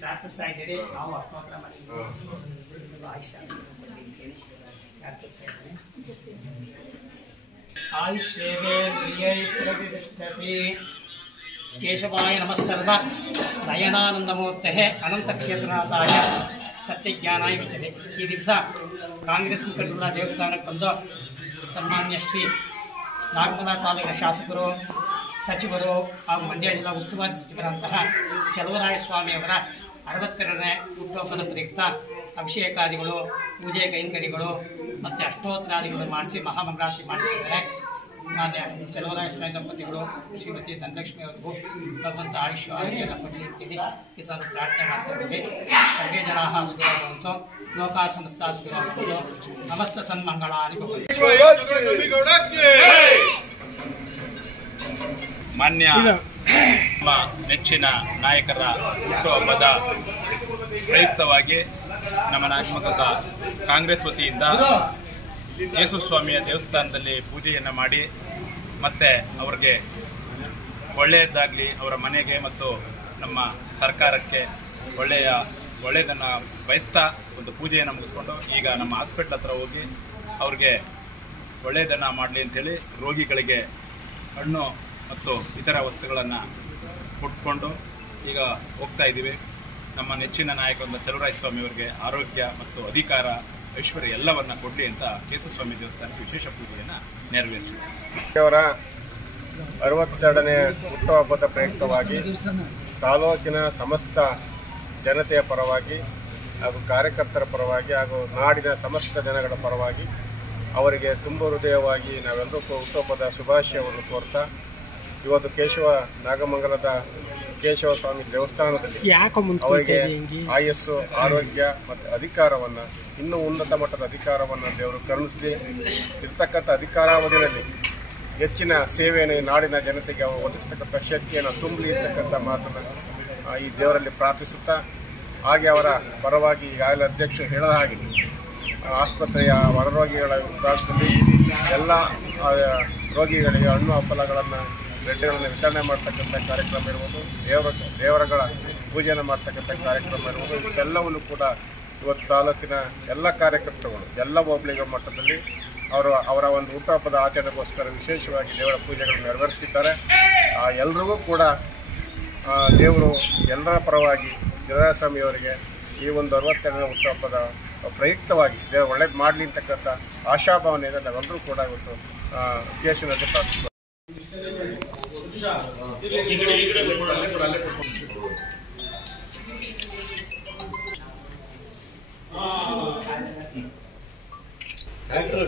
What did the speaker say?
ಪ್ರಾರ್ಥಿಸ್ತಾ ಇದ್ದೀರಿ. ನಾವು ಅಷ್ಟೋತ್ರ ಆಯುಷ್ಯೇಂದ್ರಿಯೈತ್ರತಿಷ್ಠತಿ ಕೇಶವಾಯ ನಮಃ ಸರ್ವ ನಯನಾನಂದಮೂರ್ತೆ ಅನಂತ ಕ್ಷೇತ್ರನಾಥಾಯ ಸತ್ಯಜ್ಞಾನಾಯ ಇಷ್ಟದೆ. ಈ ದಿವಸ ಕಾಂಗ್ರೆಸ್ ಮುಖಂಡರ ದೇವಸ್ಥಾನಕ್ಕೆ ಬಂದು ಸನ್ಮಾನ್ಯ ಶ್ರೀ ನಾಗಮಂಗಲ ತಾಲೂಕಿನ ಶಾಸಕರು, ಸಚಿವರು ಹಾಗೂ ಮಂಡ್ಯ ಜಿಲ್ಲಾ ಉಸ್ತುವಾರಿ ಸಚಿವರಂತಹ ಚಲುವರಾಯ ಸ್ವಾಮಿಯವರ 62ನೇ ಹುಟ್ಟುಹಬ್ಬದ ಪ್ರಯುಕ್ತ ಅಭಿಷೇಕಾದಿಗಳು, ಪೂಜೆ ಕೈಂಕರ್ಯಗಳು ಮತ್ತು ಅಷ್ಟೋತ್ತರಾದಿಗಳು ಮಾಡಿಸಿ ಮಹಾಮಂಗಳಾರತಿ ಮಾಡಿಸಿದ್ದಾರೆ. ಮಾನ್ಯ ಚಲುವರಾಯ ಸ್ವಾಮಿ ದಂಪತಿಗಳು ಶ್ರೀಮತಿ ಧನಲಕ್ಷ್ಮಿ ಅವರಿಗೂ ಭಗವಂತ ಆಯುಷ್ಯ ಆರೋಗ್ಯನ ಕೊಡಲಿ ಅಂತೇಳಿ ಈ ಸಲ ಪ್ರಾರ್ಥನೆ ಮಾಡ್ತಾ ಇದ್ದೀವಿ. ಸರ್ವೇ ಜನಾಃ ಸುಖಿನೋ ಭವಂತು, ಲೋಕಾ ಸಮಸ್ತಾ ಸುಖಿನೋ ಭವಂತು, ಸಮಸ್ತ ಸನ್ಮಂಗಳಾನಿ ಭವಂತು. ಮಾನ್ಯ ನಮ್ಮ ನೆಚ್ಚಿನ ನಾಯಕರ ಹುಟ್ಟುಹಬ್ಬದ ಪ್ರಯುಕ್ತವಾಗಿ ನಮ್ಮ ನಾಗಮಂಗಲದ ಕಾಂಗ್ರೆಸ್ ವತಿಯಿಂದ ಯೇಸುಸ್ವಾಮಿಯ ದೇವಸ್ಥಾನದಲ್ಲಿ ಪೂಜೆಯನ್ನು ಮಾಡಿ ಮತ್ತೆ ಅವರಿಗೆ ಒಳ್ಳೆಯದಾಗಲಿ, ಅವರ ಮನೆಗೆ ಮತ್ತು ನಮ್ಮ ಸರ್ಕಾರಕ್ಕೆ ಒಳ್ಳೆಯದನ್ನು ಬಯಸ್ತಾ ಒಂದು ಪೂಜೆಯನ್ನು ಮುಗಿಸ್ಕೊಂಡು ಈಗ ನಮ್ಮ ಹಾಸ್ಪಿಟ್ಲ್ ಹತ್ರ ಹೋಗಿ ಅವ್ರಿಗೆ ಒಳ್ಳೆಯದನ್ನು ಮಾಡಲಿ ಅಂತೇಳಿ ರೋಗಿಗಳಿಗೆ ಹಣ್ಣು ಮತ್ತು ಇತರ ವಸ್ತುಗಳನ್ನು ಕೊಟ್ಕೊಂಡು ಈಗ ಹೋಗ್ತಾ ಇದ್ದೀವಿ. ನಮ್ಮ ನೆಚ್ಚಿನ ನಾಯಕರಾದ ಚಲುವರಾಯ ಸ್ವಾಮಿ ಅವರಿಗೆ ಆರೋಗ್ಯ ಮತ್ತು ಅಧಿಕಾರ, ಐಶ್ವರ್ಯ ಎಲ್ಲವನ್ನ ಕೊಡಲಿ ಅಂತ ಕೇಶವಸ್ವಾಮಿ ದೇವಸ್ಥಾನಕ್ಕೆ ವಿಶೇಷ ಪೂಜೆಯನ್ನು ನೆರವೇರಿಸಿದೆ. ಅವರ 62ನೇ ಹುಟ್ಟುಹಬ್ಬದ ಪ್ರಯುಕ್ತವಾಗಿ ತಾಲೂಕಿನ ಸಮಸ್ತ ಜನತೆಯ ಪರವಾಗಿ ಹಾಗೂ ಕಾರ್ಯಕರ್ತರ ಪರವಾಗಿ ಹಾಗೂ ನಾಡಿನ ಸಮಸ್ತ ಜನಗಳ ಪರವಾಗಿ ಅವರಿಗೆ ತುಂಬ ಹೃದಯವಾಗಿ ನಾವೆಲ್ಲರೂ ಹುಟ್ಟುಹಬ್ಬದ ಶುಭಾಶಯವನ್ನು ಕೋರ್ತಾ ಇವತ್ತು ನಾಗಮಂಗಲದ ಕೇಶವ ಸ್ವಾಮಿ ದೇವಸ್ಥಾನದಲ್ಲಿ ಅವರಿಗೆ ಆಯಸ್ಸು, ಆರೋಗ್ಯ ಮತ್ತು ಅಧಿಕಾರವನ್ನು, ಇನ್ನೂ ಉನ್ನತ ಮಟ್ಟದ ಅಧಿಕಾರವನ್ನು ದೇವರು ಕರುಣಿಸಲಿ. ಇರ್ತಕ್ಕಂಥ ಅಧಿಕಾರಾವಧಿಯಲ್ಲಿ ಹೆಚ್ಚಿನ ಸೇವೆಯನ್ನು ನಾಡಿನ ಜನತೆಗೆ ಅವರು ಒದಗಿಸ್ತಕ್ಕಂಥ ಶಕ್ತಿಯನ್ನು ತುಂಬಲಿ ಇರ್ತಕ್ಕಂಥ ಮಾತನ್ನು ಈ ದೇವರಲ್ಲಿ ಪ್ರಾರ್ಥಿಸುತ್ತಾ, ಹಾಗೆ ಅವರ ಪರವಾಗಿ ಈಗಾಗಲೇ ಅಧ್ಯಕ್ಷರು ಹೇಳಿದ ಹಾಗೆ ಆಸ್ಪತ್ರೆಯ ಹೊರರೋಗಿಗಳ ವಿಭಾಗದಲ್ಲಿ ಎಲ್ಲ ರೋಗಿಗಳಿಗೆ ಹಣ್ಣು ಹಂಪಲಗಳನ್ನು, ಬ್ರೆಡ್ಗಳನ್ನು ವಿತರಣೆ ಮಾಡ್ತಕ್ಕಂಥ ಕಾರ್ಯಕ್ರಮ ಇರ್ಬೋದು, ದೇವರಗಳ ಪೂಜೆಯನ್ನು ಮಾಡ್ತಕ್ಕಂಥ ಕಾರ್ಯಕ್ರಮ ಇರ್ಬೋದು, ಇಷ್ಟೆಲ್ಲವನ್ನು ಕೂಡ ಇವತ್ತು ತಾಲೂಕಿನ ಎಲ್ಲ ಕಾರ್ಯಕರ್ತರುಗಳು ಎಲ್ಲ ಹೋಬಳಿಗಳ ಮಟ್ಟದಲ್ಲಿ ಅವರ ಒಂದು ಹುಟ್ಟುಹಬ್ಬದ ಆಚರಣೆಗೋಸ್ಕರ ವಿಶೇಷವಾಗಿ ದೇವರ ಪೂಜೆಗಳನ್ನು ನೆರವೇರಿಸುತ್ತಿದ್ದಾರೆ. ಎಲ್ರಿಗೂ ಕೂಡ ದೇವರು ಎಲ್ಲರ ಪರವಾಗಿ ಚಲುವರಾಯ ಸ್ವಾಮಿಯವರಿಗೆ ಈ ಒಂದು 62ನೇ ಹುಟ್ಟುಹಬ್ಬದ ಪ್ರಯುಕ್ತವಾಗಿ ದೇವರು ಒಳ್ಳೇದು ಮಾಡಲಿ ಅಂತಕ್ಕಂಥ ಆಶಾಭಾವನೆಯಿಂದ ನಾವೆಲ್ಲರೂ ಕೂಡ ಇವತ್ತು ಕೇಶವನಲ್ಲಿ ಪ್ರಾರ್ಥಿಸುವ ಡಾಕ್ಟರ್